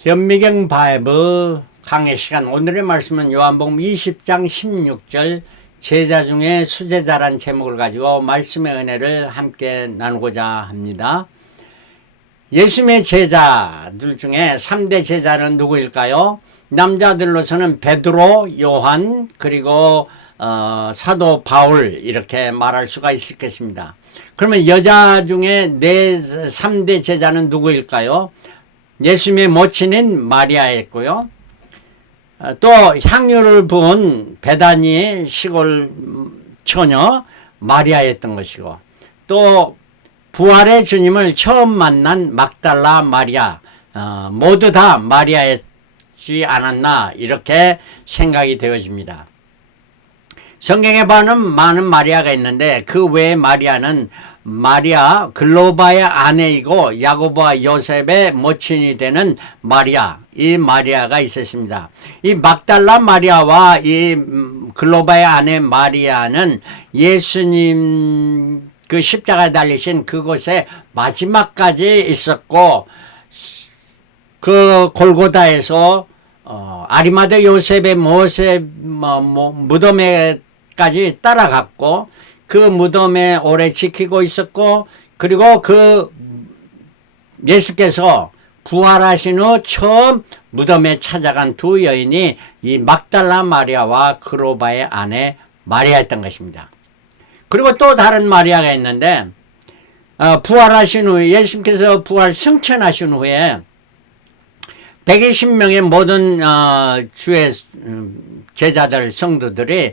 현미경 바이블 강의 시간, 오늘의 말씀은 요한복음 20장 16절 제자 중에 수제자란 제목을 가지고 말씀의 은혜를 함께 나누고자 합니다. 예수님의 제자들 중에 3대 제자는 누구일까요? 남자들로서는 베드로, 요한, 그리고 사도 바울, 이렇게 말할 수가 있겠습니다. 그러면 여자 중에 3대 제자는 누구일까요? 예수님의 모친인 마리아였고요. 또 향유를 부은 베다니의 시골 처녀 마리아였던 것이고, 또 부활의 주님을 처음 만난 막달라 마리아, 모두 다 마리아였지 않았나, 이렇게 생각이 되어집니다. 성경에 보면 많은 마리아가 있는데 그 외에 마리아는 마리아 글로바의 아내이고 야고보와 요셉의 모친이 되는 마리아, 이 마리아가 있었습니다. 이 막달라 마리아와 이 글로바의 아내 마리아는 예수님 그 십자가에 달리신 그곳에 마지막까지 있었고, 그 골고다에서 아리마대 요셉의 무덤에까지 따라갔고, 그 무덤에 오래 지키고 있었고, 그리고 그 예수께서 부활하신 후 처음 무덤에 찾아간 두 여인이 이 막달라 마리아와 글로바의 아내 마리아였던 것입니다. 그리고 또 다른 마리아가 있는데, 부활하신 후에, 예수님께서 부활 승천하신 후에 120명의 모든 주의 제자들, 성도들이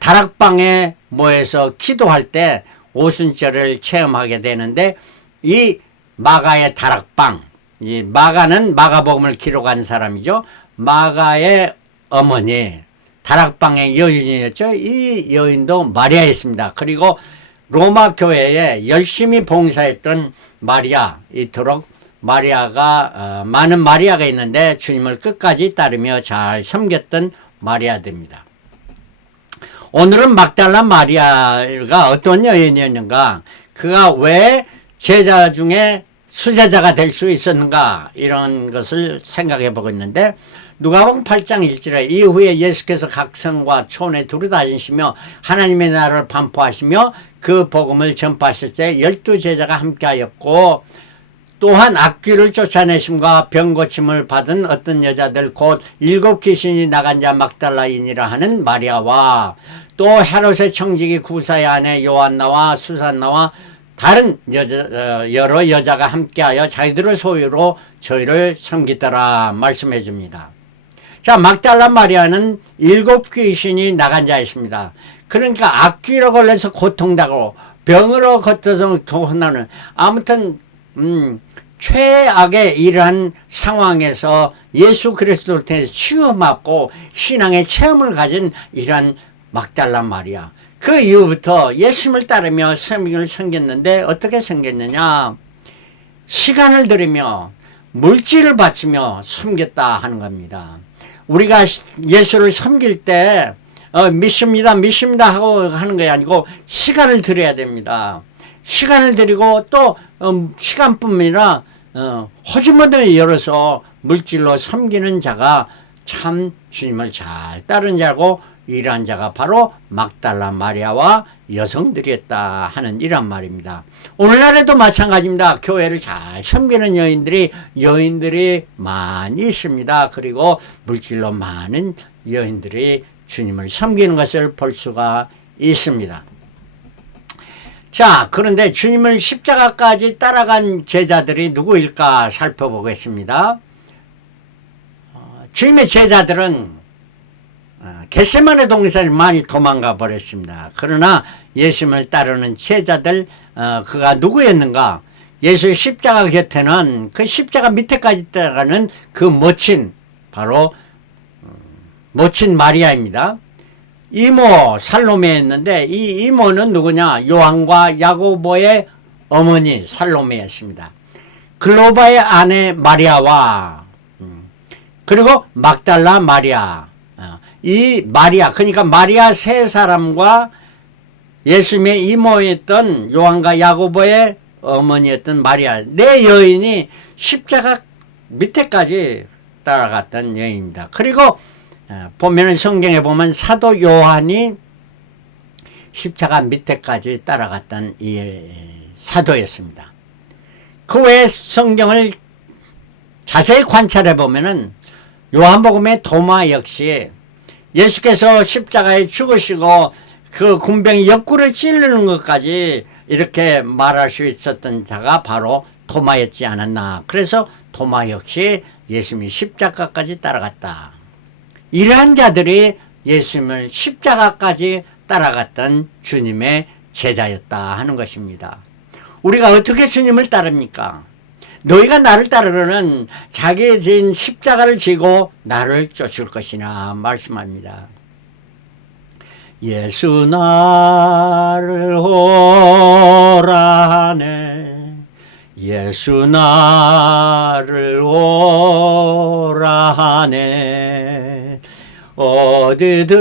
다락방에 모여서 기도할 때 오순절을 체험하게 되는데, 이 마가의 다락방, 이 마가는 마가복음을 기록한 사람이죠. 마가의 어머니, 다락방의 여인이었죠. 이 여인도 마리아였습니다. 그리고 로마 교회에 열심히 봉사했던 마리아, 이토록 마리아가 많은 마리아가 있는데 주님을 끝까지 따르며 잘 섬겼던 마리아들입니다. 오늘은 막달라 마리아가 어떤 여인이었는가, 그가 왜 제자 중에 수제자가 될 수 있었는가, 이런 것을 생각해 보고 있는데, 누가복음 8장 1절에 이후에 예수께서 각 성과 촌에 두루다니시며 하나님의 나라를 반포하시며 그 복음을 전파하실 때 12제자가 함께하였고, 또한 악귀를 쫓아내심과 병 고침을 받은 어떤 여자들, 곧 7 귀신이 나간 자 막달라인이라 하는 마리아와, 또 헤롯의 청지기 구사의 아내 요한나와 수산나와 다른 여러 여자가 함께하여 자기들의 소유로 저희를 섬기더라 말씀해 줍니다. 자, 막달라 마리아는 7 귀신이 나간 자였습니다. 그러니까 악귀로 걸려서 고통당하고 병으로 걷어서 혼나는, 아무튼 최악의 이러한 상황에서 예수 그리스도를 통해서 치유받고 신앙의 체험을 가진 이러한 막달라 마리아, 그 이후부터 예수님을 따르며 생명을 섬겼는데, 어떻게 섬겼느냐, 시간을 들이며 물질을 바치며 섬겼다 하는 겁니다. 우리가 예수를 섬길 때 믿습니다 하고 하는 게 아니고 시간을 들여야 됩니다. 시간을 들이고 또 시간뿐만 아니라 호주머니를 열어서 물질로 섬기는 자가 참 주님을 잘 따른 자고, 이러한 자가 바로 막달라 마리아와 여성들이었다 하는 이란 말입니다. 오늘날에도 마찬가지입니다. 교회를 잘 섬기는 여인들이 많이 있습니다. 그리고 물질로 많은 여인들이 주님을 섬기는 것을 볼 수가 있습니다. 자, 그런데 주님을 십자가까지 따라간 제자들이 누구일까 살펴보겠습니다. 주님의 제자들은 겟세마네 동산에 많이 도망가 버렸습니다. 그러나 예수님을 따르는 제자들, 그가 누구였는가? 예수의 십자가 곁에는 그 십자가 밑에까지 따라가는 그 모친, 바로 모친 마리아입니다. 이모 살로메였는데, 이 이모는 누구냐? 요한과 야고보의 어머니 살로메였습니다. 글로바의 아내 마리아와 그리고 막달라 마리아, 이 마리아, 그러니까 마리아 세 사람과 예수님의 이모였던 요한과 야고보의 어머니였던 마리아, 네 여인이 십자가 밑에까지 따라갔던 여인입니다. 그리고 보면은 성경에 보면 사도 요한이 십자가 밑에까지 따라갔던 이 사도였습니다. 그 외에 성경을 자세히 관찰해 보면은 요한복음의 도마 역시 예수께서 십자가에 죽으시고 그 군병이 옆구리를 찌르는 것까지 이렇게 말할 수 있었던 자가 바로 도마였지 않았나. 그래서 도마 역시 예수님이 십자가까지 따라갔다. 이러한 자들이 예수님을 십자가까지 따라갔던 주님의 제자였다 하는 것입니다. 우리가 어떻게 주님을 따릅니까? 너희가 나를 따르려는 자기의 진 십자가를 지고 나를 쫓을 것이나 말씀합니다. 예수 나를 오라 하네, 예수 나를 오라 하네, 어디든지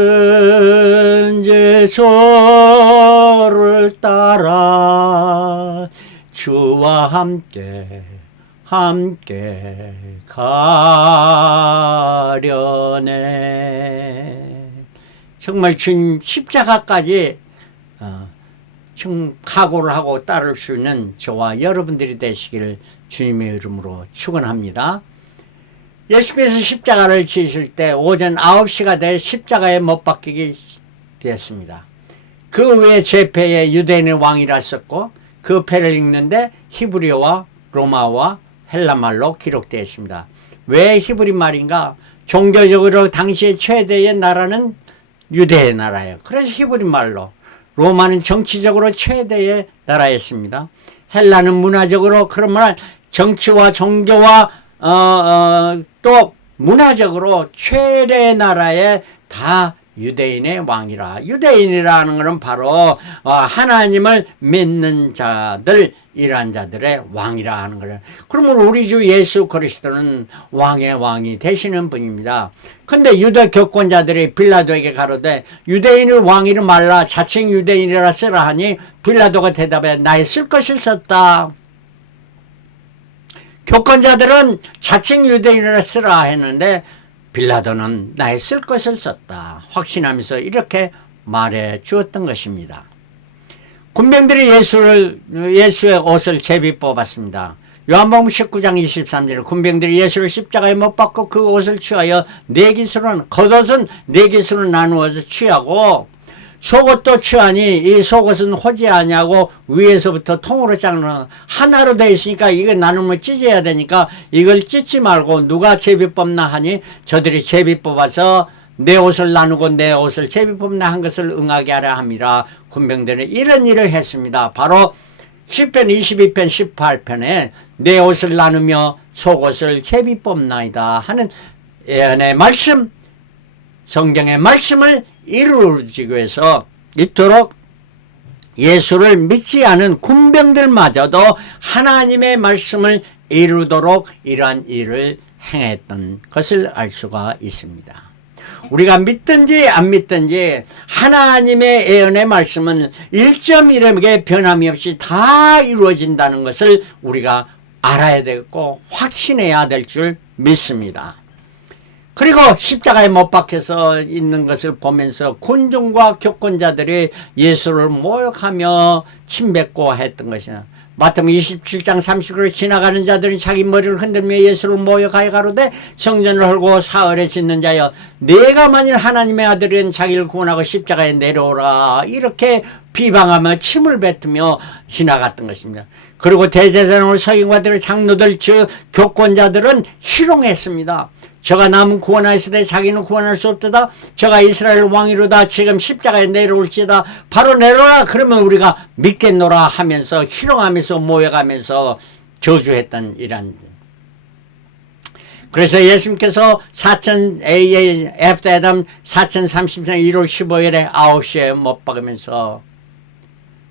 주를 따라 주와 함께 가려네. 정말 주님 십자가까지 각오를 하고 따를 수 있는 저와 여러분들이 되시기를 주님의 이름으로 축원합니다. 예수께서 십자가를 지실 때 오전 9시가 돼 십자가에 못 박히게 되었습니다. 그 후에 제 패에 유대인의 왕이라 썼고 그 패를 읽는데 히브리어와 로마와 헬라말로 기록되어 있습니다. 왜 히브리 말인가? 종교적으로 당시의 최대의 나라는 유대의 나라예요. 그래서 히브리 말로. 로마는 정치적으로 최대의 나라였습니다. 헬라는 문화적으로, 그러면 정치와 종교와 또 문화적으로 최대의 나라에 다 유대인의 왕이라. 유대인이라는 것은 바로 하나님을 믿는 자들, 이러한 자들의 왕이라 하는 거예요. 그러면 우리 주 예수 그리스도는 왕의 왕이 되시는 분입니다. 근데 유대 교권자들이 빌라도에게 가로되 유대인을 왕이라 말라, 자칭 유대인이라 쓰라 하니 빌라도가 대답해 나의 쓸 것을 썼다. 교권자들은 자칭 유대인이라 쓰라 했는데 빌라도는 나의 쓸 것을 썼다 확신하면서 이렇게 말해 주었던 것입니다. 군병들이 예수의 옷을 제비 뽑았습니다. 요한복음 19장 23절 군병들이 예수를 십자가에 못 박고 그 옷을 취하여 네 깃으로, 겉옷은 네 깃으로 나누어서 취하고 속옷도 취하니 이 속옷은 호지 아니하고 위에서부터 통으로 잘라 하나로 되어 있으니까 이거 나누면 찢어야 되니까 이걸 찢지 말고 누가 제비 뽑나 하니 저들이 제비 뽑아서 내 옷을 나누고 내 옷을 제비 뽑나 한 것을 응하게 하려 함이라. 군병들은 이런 일을 했습니다. 바로 시편 22편 18편에 내 옷을 나누며 속옷을 제비 뽑나이다 하는 예언의 말씀, 성경의 말씀을 이루어지기 위해서 이토록 예수를 믿지 않은 군병들마저도 하나님의 말씀을 이루도록 이러한 일을 행했던 것을 알 수가 있습니다. 우리가 믿든지 안 믿든지 하나님의 예언의 말씀은 1.1의 변함이 없이 다 이루어진다는 것을 우리가 알아야 되고 확신해야 될 줄 믿습니다. 그리고 십자가에 못 박혀서 있는 것을 보면서 군중과 교권자들이 예수를 모욕하며 침뱉고 했던 것이나 마태복음 27장 30절을 지나가는 자들은 자기 머리를 흔들며 예수를 모욕하여 가로되 성전을 헐고 사흘에 짓는 자여 내가 만일 하나님의 아들인 자기를 구원하고 십자가에 내려오라 이렇게 비방하며 침을 뱉으며 지나갔던 것입니다. 그리고 대제사장을 서기관들 장로들 즉 교권자들은 희롱했습니다. 저가 남은 구원하였으되 자기는 구원할 수 없도다. 저가 이스라엘 왕이로다. 지금 십자가에 내려올지다. 바로 내려오라. 그러면 우리가 믿겠노라 하면서 희롱하면서 모여가면서 저주했던 이란. 그래서 예수님께서 after Adam 4030년 1월 15일에 9시에 못 박으면서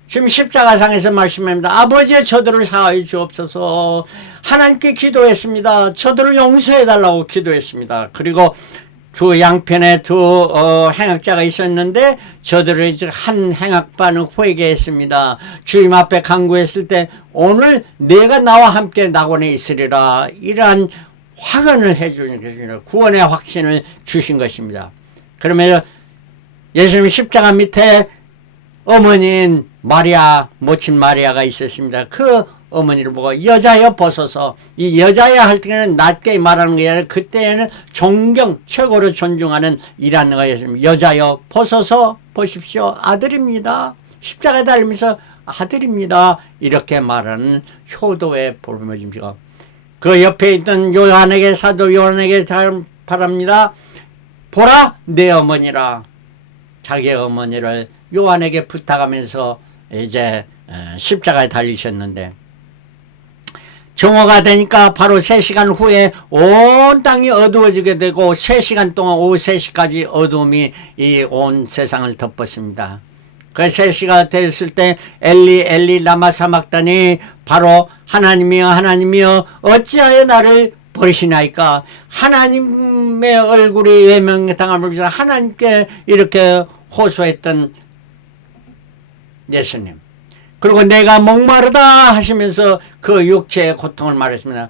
지금 십자가상에서 말씀합니다. 아버지 저들을 사하여 주옵소서. 하나님께 기도했습니다. 저들을 용서해달라고 기도했습니다. 그리고 두 양편에 두 행악자가 있었는데 저들을 이제 한 행악반은 회개했습니다. 주님 앞에 간구했을 때 오늘 내가 나와 함께 낙원에 있으리라 이러한 확언을 해주신 것입니다. 구원의 확신을 주신 것입니다. 그러면 예수님 십자가 밑에 어머니인 마리아, 모친 마리아가 있었습니다. 그 어머니를 보고 여자여 벗어서, 이 여자여 할 때는 낮게 말하는 게 아니라 그때는 존경, 최고로 존중하는 이라는 거였습니다. 여자여 벗어서 보십시오. 아들입니다. 십자가에 달리면서 아들입니다. 이렇게 말하는 효도의 볼모집니다. 그 옆에 있던 요한에게, 사도 요한에게 바랍니다. 보라 내 어머니라. 자기의 어머니를 요한에게 부탁하면서 이제 십자가에 달리셨는데, 정오가 되니까 바로 3시간 후에 온 땅이 어두워지게 되고 3시간 동안 오후 3시까지 어두움이 이 온 세상을 덮었습니다. 그 3시가 됐을 때 엘리 엘리 라마 사막다니, 바로 하나님이여 하나님이여 어찌하여 나를 버리시나이까. 하나님의 얼굴이 외면당함을 위해서 하나님께 이렇게 호소했던 예수님. 그리고 내가 목마르다 하시면서 그 육체의 고통을 말했습니다.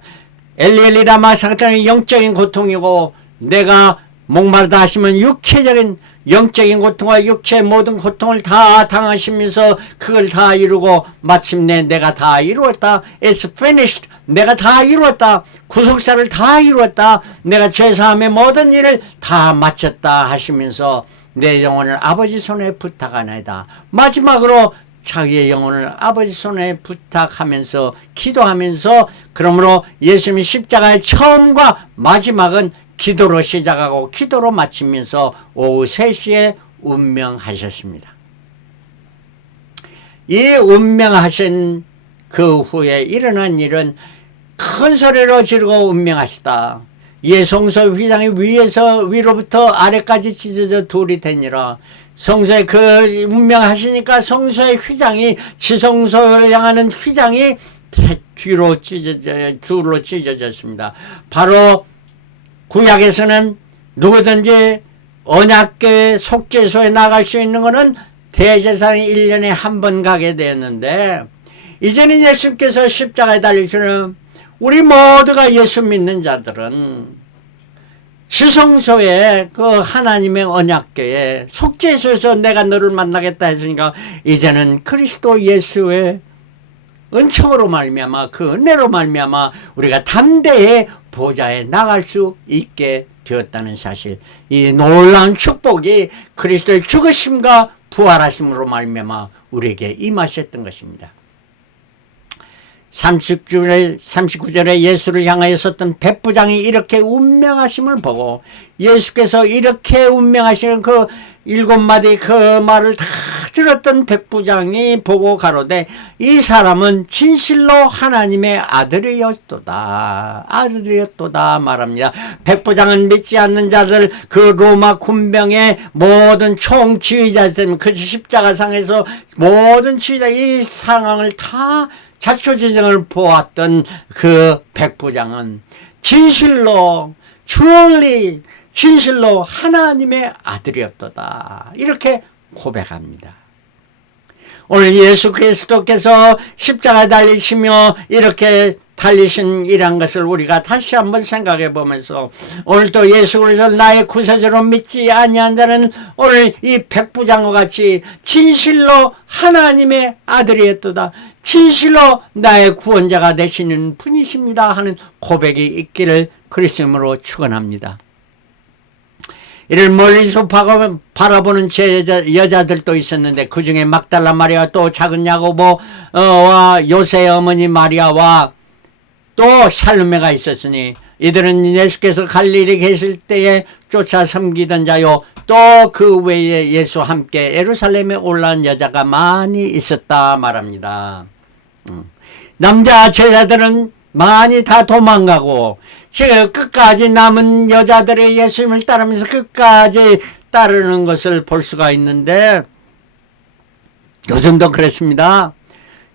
엘리 엘리 라마 사막다니 영적인 고통이고, 내가 목마르다 하시면 육체적인 영적인 고통과 육체의 모든 고통을 다 당하시면서 그걸 다 이루고 마침내 내가 다 이루었다. It's finished. 내가 다 이루었다. 구속사를 다 이루었다. 내가 죄사함의 모든 일을 다 마쳤다 하시면서 내 영혼을 아버지 손에 부탁하나이다. 마지막으로 자기의 영혼을 아버지 손에 부탁하면서 기도하면서, 그러므로 예수님이 십자가의 처음과 마지막은 기도로 시작하고 기도로 마치면서 오후 3시에 운명하셨습니다. 이 운명하신 그 후에 일어난 일은 큰 소리로 지르고 운명하시다. 이 성소 휘장이 위로부터 아래까지 찢어져 둘이 되니라. 성소에 그 운명하시니까 성소의 휘장이, 지성소를 향하는 휘장이 둘로 찢어졌습니다. 바로 구약에서는 누구든지 언약궤 속죄소에 나갈 수 있는 것은 대제사장이 1년에 한 번 가게 되었는데, 이제는 예수님께서 십자가에 달리시는 우리 모두가 예수 믿는 자들은 지성소에, 그 하나님의 언약궤에 속죄소에서 내가 너를 만나겠다 했으니까, 이제는 그리스도 예수의 은총으로 말미암아, 그 은혜로 말미암아 우리가 담대히 보좌에 나갈 수 있게 되었다는 사실, 이 놀라운 축복이 그리스도의 죽으심과 부활하심으로 말미암아 우리에게 임하셨던 것입니다. 39절에 예수를 향하여 섰던 백부장이 이렇게 운명하심을 보고, 예수께서 이렇게 운명하시는 그 7마디 그 말을 다 들었던 백부장이 보고 가로되 이 사람은 진실로 하나님의 아들이었도다 말합니다. 백부장은 믿지 않는 자들, 그 로마 군병의 모든 총지휘자들, 그 십자가상에서 모든 지휘자, 이 상황을 다 자초지정을 보았던 그 백부장은 진실로, truly, 진실로 하나님의 아들이었도다, 이렇게 고백합니다. 오늘 예수 그리스도께서 십자가에 달리시며 이렇게 달리신 이란 것을 우리가 다시 한번 생각해 보면서, 오늘도 예수 그리스도를 나의 구세주로 믿지 아니한다는 오늘 이 백부장과 같이 진실로 하나님의 아들이었도다, 진실로 나의 구원자가 되시는 분이십니다 하는 고백이 있기를 그리스도로 축원합니다. 이를 멀리서 바라보는 여자들도 있었는데, 그 중에 막달라 마리아, 또 작은 야고보와 요새의 어머니 마리아와 또 살로메가 있었으니, 이들은 예수께서 갈릴리 계실 때에 쫓아 섬기던 자요, 또 그 외에 예수 함께 예루살렘에 올라온 여자가 많이 있었다 말합니다. 남자 제자들은 많이 다 도망가고, 지금 끝까지 남은 여자들의 예수님을 따르면서 끝까지 따르는 것을 볼 수가 있는데, 요즘도 그렇습니다.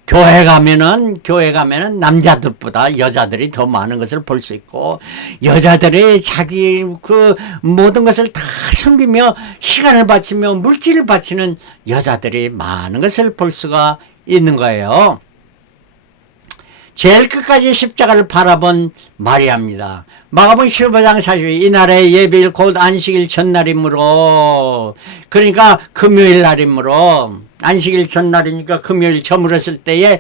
교회 가면은 남자들보다 여자들이 더 많은 것을 볼 수 있고, 여자들이 자기 그 모든 것을 다 섬기며 시간을 바치며 물질을 바치는 여자들이 많은 것을 볼 수가 있는 거예요. 제일 끝까지 십자가를 바라본 마리아입니다. 마가복음 15장 40일 이날의 예비일 곧 안식일 전날이므로, 그러니까 금요일 날이므로, 안식일 전날이니까 금요일 저물었을 때에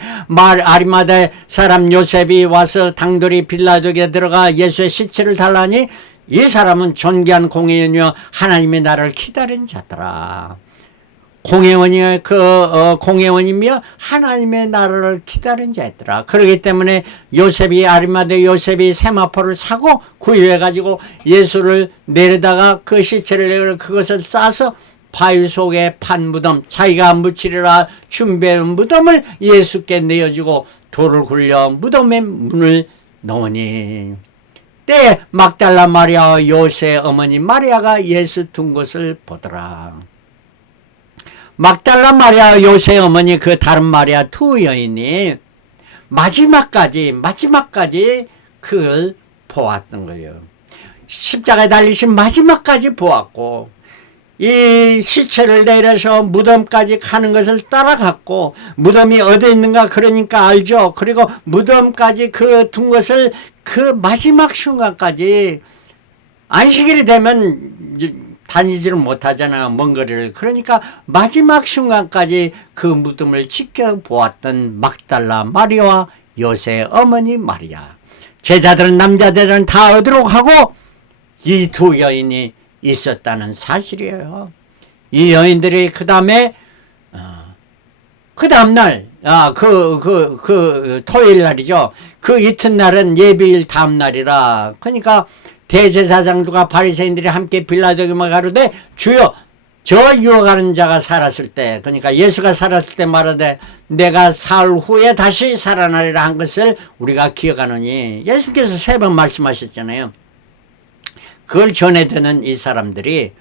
아리마대 사람 요셉이 와서 당돌이 빌라도에게 들어가 예수의 시체를 달라니 이 사람은 존귀한 공회원이여 하나님의 나라를 기다린 자더라. 공회원이며 하나님의 나라를 기다린 자였더라. 그렇기 때문에 아리마대 요셉이 세마포를 사고 구입해가지고 예수를 내려다가 그 시체를 내려 그것을 싸서 바위 속에 판 무덤, 자기가 묻히리라 준비한 무덤을 예수께 내어주고 돌을 굴려 무덤의 문을 넣으니 때에 막달라 마리아와 요새의 어머니 마리아가 예수 둔 것을 보더라. 막달라 마리아 요새 어머니 그 다른 마리아 두 여인이 마지막까지 그걸 보았던 거예요. 십자가에 달리신 마지막까지 보았고 이 시체를 내려서 무덤까지 가는 것을 따라갔고 무덤이 어디 있는가 그러니까 알죠. 그리고 무덤까지 그 둔 것을 그 마지막 순간까지 안식일이 되면 다니지를 못하잖아, 먼 거리를. 그러니까 마지막 순간까지 그 무덤을 지켜보았던 막달라 마리아와 요새 어머니 마리아. 제자들은 남자들은 다 어디로 가고 이 두 여인이 있었다는 사실이에요. 이 여인들이 그 다음날, 토요일 날이죠. 그 이튿날은 예비일 다음 날이라. 그러니까 대제사장들과 바리새인들이 함께 빌라도에게 가로되 주여 저 유혹하는 자가 살았을 때, 그러니까 예수가 살았을 때 말하되 내가 사흘 후에 다시 살아나리라 한 것을 우리가 기억하노니, 예수께서 3번 말씀하셨잖아요. 그걸 전해 듣는 이 사람들이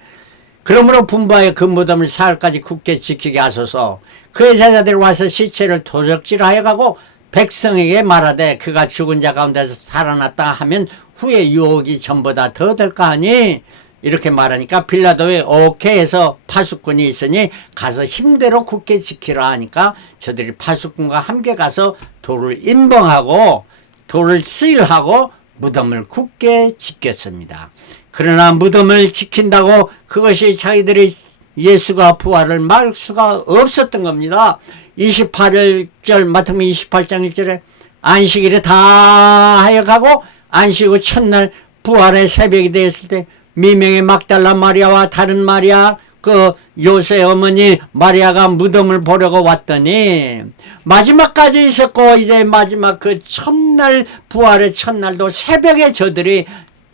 그러므로 분부하여 그 무덤을 사흘까지 굳게 지키게 하소서. 그의 제자들이 와서 시체를 도적질하여 가고 백성에게 말하되 그가 죽은 자 가운데서 살아났다 하면 후에 유혹이 전보다 더 될까 하니, 이렇게 말하니까 빌라도에 오케이 해서 파수꾼이 있으니 가서 힘대로 굳게 지키라 하니까 저들이 파수꾼과 함께 가서 돌을 임봉하고 돌을 쓰일하고 무덤을 굳게 지켰습니다. 그러나 무덤을 지킨다고 그것이 자기들이 예수가 부활을 말 수가 없었던 겁니다. 28절 마태복음 28장 1절에 안식일에 다 하여 가고 안식 후 첫날 부활의 새벽이 되었을 때 미명의 막달라 마리아와 다른 마리아 그 요새 어머니 마리아가 무덤을 보려고 왔더니 마지막까지 있었고 이제 마지막 그 첫날 부활의 첫날도 새벽에 저들이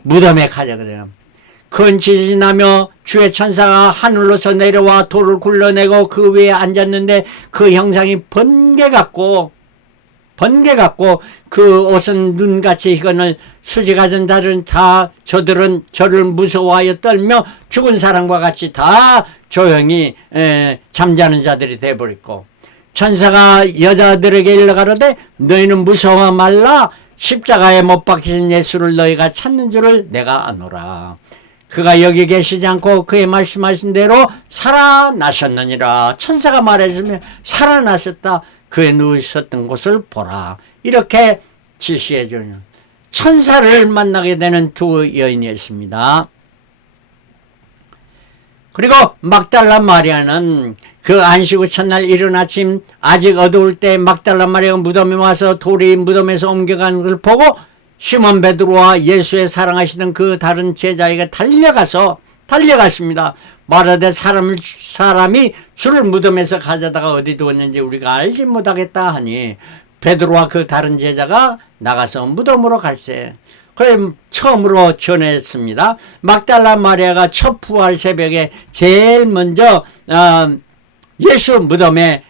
무덤에 가져가요. 큰 지진이 나며 주의 천사가 하늘로서 내려와 돌을 굴러내고 그 위에 앉았는데 그 형상이 번개 같고 그 옷은 눈같이 희건을 수지 가진 자들은 다 저들은 저를 무서워하여 떨며 죽은 사람과 같이 다 조용히 잠자는 자들이 되어버렸고, 천사가 여자들에게 일러가로되 너희는 무서워 말라. 십자가에 못 박히신 예수를 너희가 찾는 줄을 내가 아노라. 그가 여기 계시지 않고 그의 말씀하신 대로 살아나셨느니라. 천사가 말해주면 살아나셨다. 그의 누우셨던 곳을 보라. 이렇게 지시해 주는 천사를 만나게 되는 두 여인이었습니다. 그리고 막달라 마리아는 그 안식 후 첫날 이른 아침 아직 어두울 때 막달라 마리아가 무덤에 와서 돌이 무덤에서 옮겨가는 것을 보고 시몬 베드로와 예수의 사랑하시던 그 다른 제자에게 달려갔습니다. 말하되 사람이 주를 무덤에서 가져다가 어디 두었는지 우리가 알지 못하겠다 하니 베드로와 그 다른 제자가 나가서 무덤으로 갈세. 그래 처음으로 전했습니다. 막달라 마리아가 첫 부활 새벽에 제일 먼저 예수 무덤에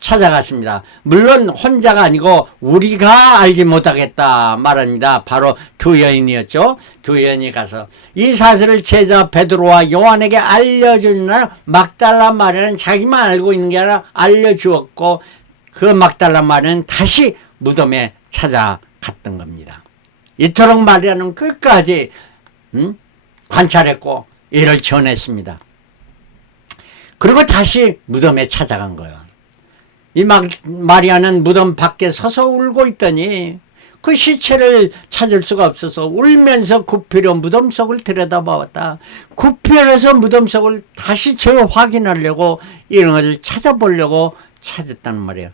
찾아갔습니다. 물론 혼자가 아니고 우리가 알지 못하겠다 말합니다. 바로 두 여인이었죠. 두 여인이 가서 이 사실을 제자 베드로와 요한에게 알려주느라 막달라 마리아는 자기만 알고 있는 게 아니라 알려주었고, 그 막달라 마리아는 다시 무덤에 찾아갔던 겁니다. 이토록 마리아는 끝까지 관찰했고 이를 전했습니다. 그리고 다시 무덤에 찾아간 거예요. 마리아는 무덤 밖에 서서 울고 있더니 그 시체를 찾을 수가 없어서 울면서 구피로 무덤 속을 들여다보았다. 구피로서 무덤 속을 다시 재확인하려고 이런 걸 찾아보려고 찾았단 말이에요.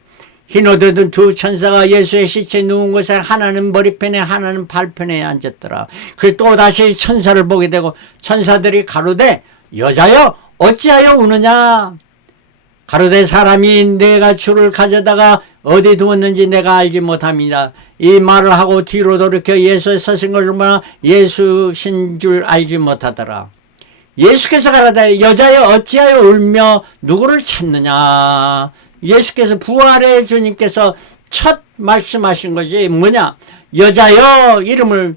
흰 옷 입은 두 천사가 예수의 시체 누운 곳에 하나는 머리편에 하나는 발편에 앉았더라. 그리고 또다시 천사를 보게 되고 천사들이 가로되 여자여 어찌하여 우느냐. 가로되 사람이 내가 주를 가져다가 어디 두었는지 내가 알지 못합니다. 이 말을 하고 뒤로 돌이켜 예수의 서신 것을 보나 예수신 줄 알지 못하더라. 예수께서 가라되 여자여 어찌하여 울며 누구를 찾느냐. 예수께서 부활의 주님께서 첫 말씀하신 것이 뭐냐. 여자여 이름을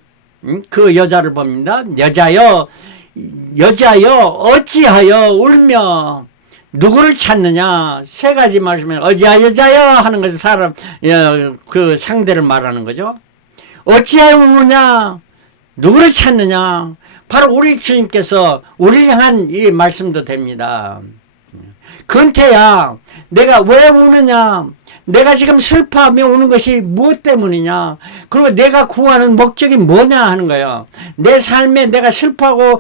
그 여자를 봅니다. 여자여 어찌하여 울며 누구를 찾느냐. 세 가지 말씀을 여자여 하는 것은 사람 그 상대를 말하는 거죠. 어찌하여 우느냐. 누구를 찾느냐. 바로 우리 주님께서 우리를 향한 이 말씀도 됩니다. 근태야 내가 왜 우느냐. 내가 지금 슬퍼하며 우는 것이 무엇 때문이냐. 그리고 내가 구하는 목적이 뭐냐 하는 거예요. 내 삶에 내가 슬퍼하고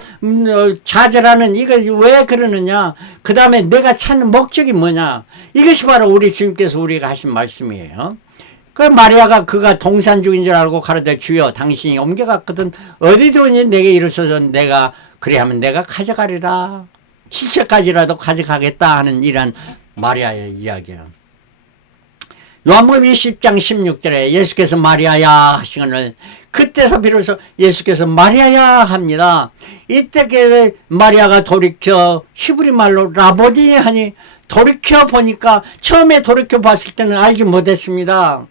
좌절하는 이것이 왜 그러느냐. 그 다음에 내가 찾는 목적이 뭐냐. 이것이 바로 우리 주님께서 우리가 하신 말씀이에요. 그 마리아가 그가 동산중인 줄 알고 가로되 주여 당신이 옮겨갔거든 어디 두니 내게 이르소서 내가 그리하면 내가 가져가리라. 시체까지라도 가져가겠다 하는 이런 마리아의 이야기예요. 요한복음 20장 16절에 예수께서 마리아야 하시거늘 그때서 비로소 예수께서 마리아야 합니다. 이때 마리아가 돌이켜 히브리 말로 라보니 하니 돌이켜 보니까 처음에 돌이켜 봤을 때는 알지 못했습니다.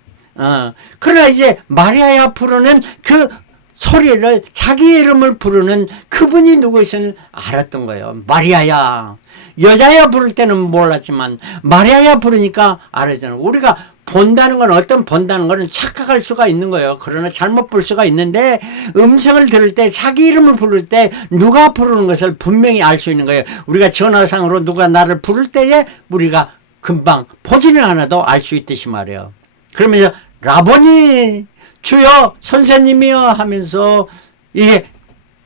그러나 이제 마리아야 부르는 그 소리를 자기 이름을 부르는 그분이 누구이신지 알았던 거예요. 마리아야. 여자야 부를 때는 몰랐지만 마리아야 부르니까 알았잖아요. 우리가 본다는 건 본다는 거는 착각할 수가 있는 거예요. 그러나 잘못 볼 수가 있는데 음성을 들을 때 자기 이름을 부를 때 누가 부르는 것을 분명히 알 수 있는 거예요. 우리가 전화상으로 누가 나를 부를 때에 우리가 금방 보지는 않아도 알 수 있듯이 말이에요. 그러면서 라보니 주여 선생님이여 하면서 이게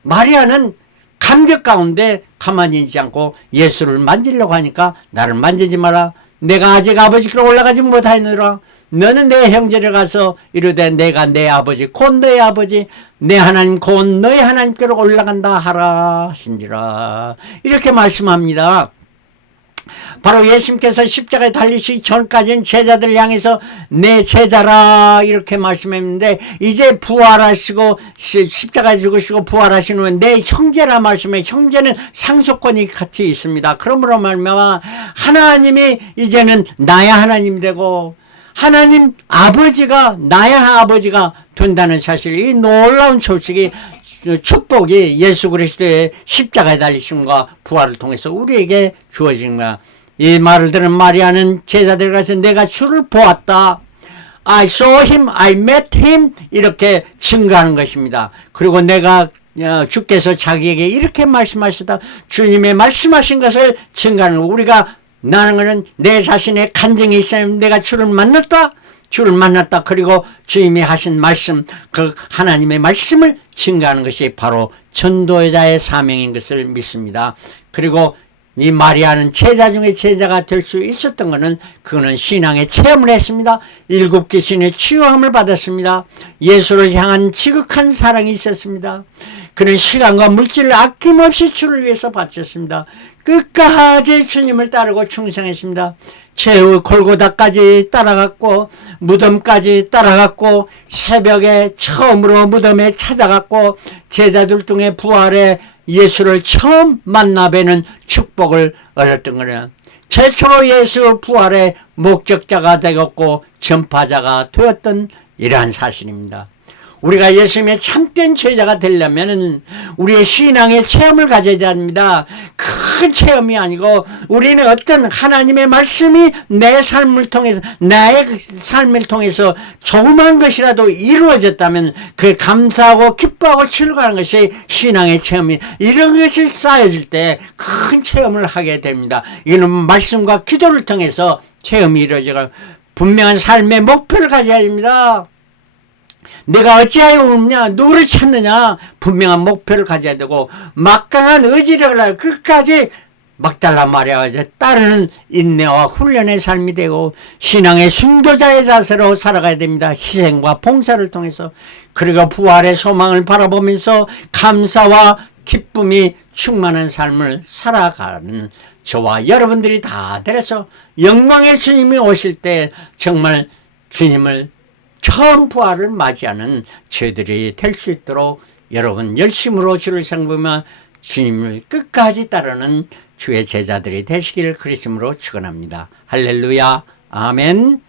마리아는 감격 가운데 가만히 있지 않고 예수를 만지려고 하니까 나를 만지지 마라. 내가 아직 아버지께로 올라가지 못하느라 너는 내 형제를 가서 이르되 내가 내 아버지 곧 너의 아버지 내 하나님 곧 너의 하나님께로 올라간다 하라 하신지라. 이렇게 말씀합니다. 바로 예수님께서 십자가에 달리시기 전까지는 제자들 향해서 내 제자라 이렇게 말씀했는데 이제 부활하시고 십자가에 죽으시고 부활하신 후에 내 형제라 말씀해. 형제는 상속권이 같이 있습니다. 그러므로 말미암아 하나님이 이제는 나의 하나님 되고 하나님 아버지가 나의 아버지가 된다는 사실, 이 놀라운 소식이 축복이 예수 그리스도의 십자가에 달리심과 부활을 통해서 우리에게 주어진 거야. 이 말을 들은 마리아는 제자들 가서 내가 주를 보았다. I saw him, I met him 이렇게 증거하는 것입니다. 그리고 내가 주께서 자기에게 이렇게 말씀하시다. 주님의 말씀하신 것을 증거하는 거. 우리가 나는 거는 내 자신의 간증이 있어야 내가 주를 만났다. 주를 만났다. 그리고 주님이 하신 말씀, 그 하나님의 말씀을 증거하는 것이 바로 전도자의 사명인 것을 믿습니다. 그리고 이 마리아는 제자 중에 제자가 될 수 있었던 것은 그거는 신앙의 체험을 했습니다. 7 귀신의 치유함을 받았습니다. 예수를 향한 지극한 사랑이 있었습니다. 그는 시간과 물질을 아낌없이 주를 위해서 바쳤습니다. 끝까지 주님을 따르고 충성했습니다. 최후 골고다까지 따라갔고 무덤까지 따라갔고 새벽에 처음으로 무덤에 찾아갔고 제자들 중에 부활의 예수를 처음 만나 뵈는 축복을 얻었던 거예요. 최초로 예수 부활의 목적자가 되었고 전파자가 되었던 이러한 사실입니다. 우리가 예수님의 참된 제자가 되려면 우리의 신앙의 체험을 가져야 합니다. 큰 체험이 아니고 우리는 어떤 하나님의 말씀이 내 삶을 통해서, 나의 삶을 통해서 조그만 것이라도 이루어졌다면 그에 감사하고 기뻐하고 즐거워하는 것이 신앙의 체험이, 이런 것이 쌓여질 때 큰 체험을 하게 됩니다. 이는 말씀과 기도를 통해서 체험이 이루어지고 분명한 삶의 목표를 가져야 됩니다. 내가 어찌하여 웃냐? 누구를 찾느냐? 분명한 목표를 가져야 되고 막강한 의지력을 하여 끝까지 막달라 마리아가 따르는 인내와 훈련의 삶이 되고 신앙의 순교자의 자세로 살아가야 됩니다. 희생과 봉사를 통해서. 그리고 부활의 소망을 바라보면서 감사와 기쁨이 충만한 삶을 살아가는 저와 여러분들이 다 되어서 영광의 주님이 오실 때 정말 주님을 처음 부활을 맞이하는 저희들이 될 수 있도록 여러분 열심으로 주를 섬기며 주님을 끝까지 따르는 주의 제자들이 되시기를 그리스도로 축원합니다. 할렐루야. 아멘.